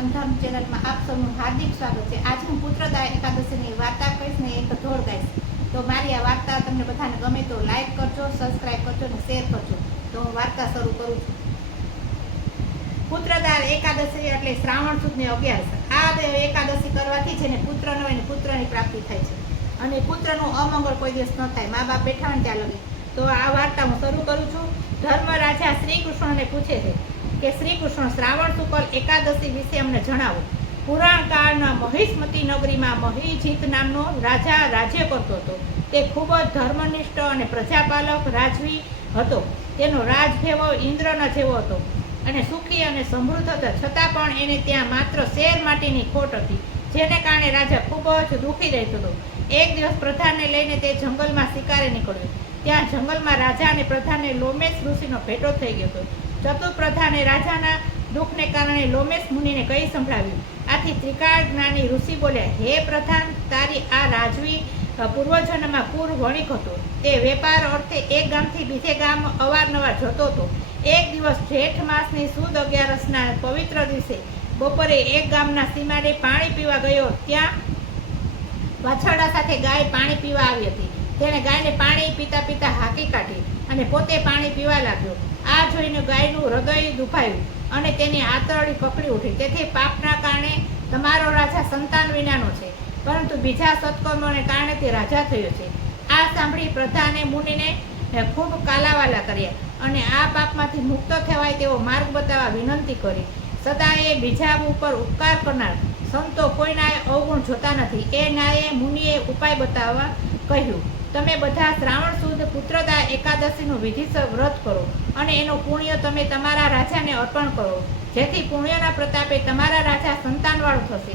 સનાતન ધર્મ ચેનલમાં આપ સૌનું હાર્દિક સ્વાગત છે। આજે હું પુત્રદા એકાદશીની વાર્તા કહીશ ને એક ઢોળ ગાઈશ। તો મારી આ વાર્તા તમને બધાને ગમે તો લાઈક કરજો, સબસ્ક્રાઈબ કરજો અને શેર કરજો। તો હું વાર્તા શરૂ કરું છું। પુત્રદા એકાદશી એટલે શ્રાવણ સુદની 11 આ એકાદશી કરવાથી છે ને પુત્ર ન હોય ને પુત્રની પ્રાપ્તિ થાય છે અને પુત્રનું અમંગળ કોઈ દિવસ ન થાય। મા બાપ બેઠા હોય ત્યાં લગી। તો આ વાર્તા હું શરૂ કરું છું। ધર્મ રાજા શ્રી કૃષ્ણને પૂછે છે કે શ્રી કૃષ્ણ શ્રાવણ શુક્લ એકાદશી વિશે અમને જણાવો। પુરાણ કાળના મહિષ્મતી નગરીમાં મહિજીત નામનો રાજા રાજ્ય કરતો હતો। તે ખૂબ જ ધર્મનિષ્ઠ અને પ્રજાપાલક રાજવી હતો। તેનો રાજભેવો ઇન્દ્રના જેવો હતો અને સુખી અને સમૃદ્ધ હતો। છતાં પણ એને ત્યાં માત્ર શેર માટીની ખોટ હતી, જેને કારણે રાજા ખૂબ જ દુઃખી રહેતો હતો। એક દિવસ પ્રધાનને લઈને તે જંગલમાં શિકારે નીકળ્યો। ત્યાં જંગલમાં રાજા અને પ્રધાનને લોમેશ ઋષિનો ભેટો થઈ ગયો હતો। ચતુર પ્રધાને રાજાના દુઃખને કારણે લોમેશ મુનિને કહી સંભળાવ્યું। આથી ત્રિકાળ જ્ઞાની ઋષિ બોલ્યા, હે પ્રધાન, તારી આ રાજવી પૂર્વજન્મમાં પૂર વણિક હતો। તે વેપાર અર્થે એક ગામથી બીજે ગામ અવારનવાર જતો હતો। એક દિવસ જેઠ માસની સુદ 11ના પવિત્ર દિવસે બપોરે એક ગામના સીમાડે પાણી પીવા ગયો। ત્યાં વાછરડા સાથે ગાય પાણી પીવા આવી હતી। તેણે ગાયને પાણી પીતા પીતા હાંકી કાઢી અને પોતે પાણી પીવા લાગ્યો। આ જોઈને ગાયનું હૃદય દુભાયું અને તેની આંતરડી કકડી ઉઠી। તેથી પાપના કારણે તમારો રાજા સંતાન વિનાનો છે, પરંતુ બીજા સત્કર્મોને કારણે તે રાજા થયો છે। આ સાંભળી પ્રધાને મુનિને ખૂબ કાલાવાલા કર્યા અને આ પાપમાંથી મુક્ત થવાય તેવો માર્ગ બતાવવા વિનંતી કરી। સદાએ બીજા ઉપર ઉપકાર કરનાર સંતો કોઈના અવગુણ જોતા નથી। એ ન્યાયે મુનિએ ઉપાય બતાવવા કહ્યું, તમે બધા શ્રાવણ સુદ પુત્રદા એકાદશીનું વિધિસર વ્રત કરો અને એનું પુણ્ય તમે તમારા રાજાને અર્પણ કરો, જેથી પુણ્યના પ્રતાપે તમારા રાજા સંતાનવાળો થશે।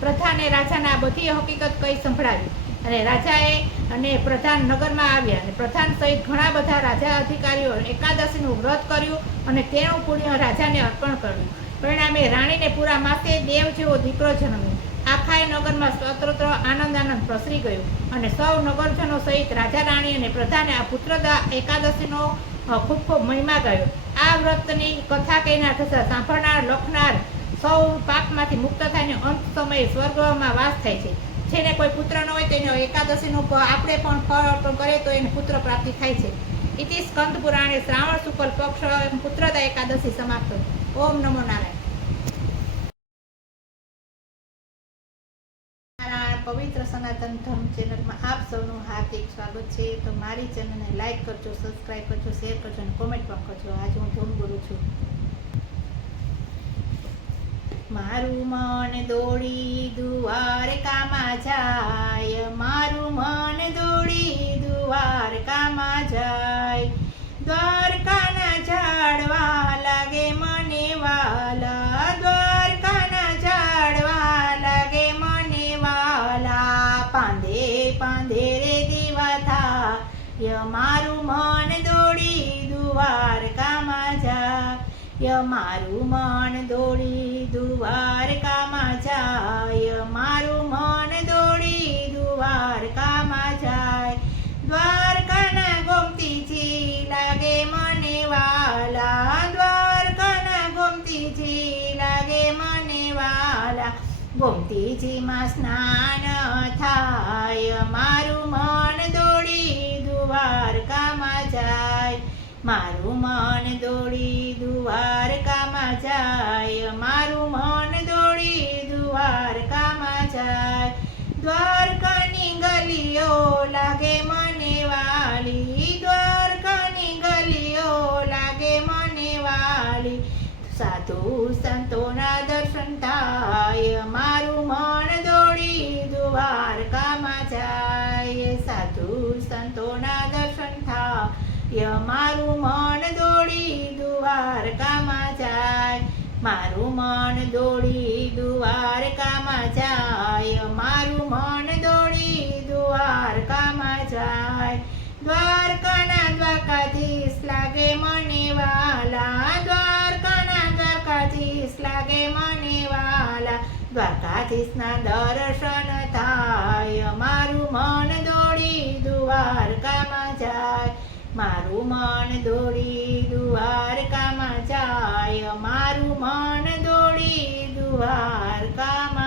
પ્રધાને રાજાને આ બધી હકીકત કહી સંભળાવી અને રાજાએ અને પ્રધાન નગરમાં આવ્યા અને પ્રધાન સહિત ઘણા બધા રાજા અધિકારીઓ એકાદશીનું વ્રત કર્યું અને તેનું પુણ્ય રાજાને અર્પણ કર્યું। પરિણામે રાણીને પૂરા માસે દેવ જેવો દીકરો જન્મ્યો। આખાય નગરમાં સ્વતંત્ર આનંદ પ્રસરી ગયો અને સૌ નગરજનો સહિત રાજા રાણી અને પ્રધાને આ પુત્રદા એકાદશીનો ખૂબ ખૂબ મહિમા ગાયો। આ વ્રતની કથા કહેનાર તથા સાંભળનાર લખનાર સૌ પાપમાંથી મુક્ત થઈને અંત સમયે સ્વર્ગમાં વાસ થાય છે। જેને કોઈ પુત્ર ન હોય તેને એકાદશીનું આપણે પણ ફળ અર્પણ કરીએ તો એને પુત્ર પ્રાપ્તિ થાય છે। ઇતિ સ્કંદ પુરાણે શ્રાવણ શુક્લ પક્ષ પુત્રદા એકાદશી સમાપ્ત। ઓમ નમો નારાયણ। પવિત્ર સનાતન ધર્મ ચેનલમાં આપ સૌનું હાર્દિક સ્વાગત છે। તો મારી ચેનલને લાઈક કરજો, સબસ્ક્રાઈબ કરજો, શેર કરજો અને કોમેન્ટ પણ કરજો। આજે હું ધૂમ બોલું છું। મારું મન દોડી દ્વારકામાં જાય, મારું મન દોડી દ્વારકામાં જાય। દ્વારકાના ઝાડવા લાગે મને વાલા, દ્વારકાના ઝાડવા લાગે મને વાલા। પાંદે પાંદે રે દીવા થાય, મારું મન દોડી દ્વારકામાં જાય। મારું મન દોડી દ્વારકામાં જાય, મારું મન દોડી દ્વારકામાં જાય। દ્વારકાના ગોમતીજી લાગે મને વાલા, દ્વારકાના ગોમતીજી લાગે મને વાલા। ગોમતીજીમાં સ્નાન થાય, મારું મન દોડી દ્વારકામાં જાય। મારું મન દોડી દ્વારકામાં જાય, મારું મન દોડી દ્વારકામાં જાય। દ્વારકાની ગલીઓ લાગે મને વાલી, દ્વારકાની ગલીઓ લાગે મને વાલી। સાધુ સંતોના દર્શન થાય, મારું મન દોડી દ્વારકામાં જાય। સાધુ સંતોના દર્શન થાય, મારું મન દોડી દ્વારકામાં જાય। મારું મન દોડી દ્વારકામાં જાય, મારું મન દોડી દ્વારકામાં જાય। દ્વારકાના દ્વારકાધીશ લાગે મને વાલા, દ્વારકાના દ્વારકાધીશ લાગે મને વાલા। દ્વારકાધીશના દર્શન થાય, મારું મન દોડી દ્વારકામાં જાય। મારું મન દોડી દ્વારકામાં જાય, મારું મન દોડી દ્વારકામાં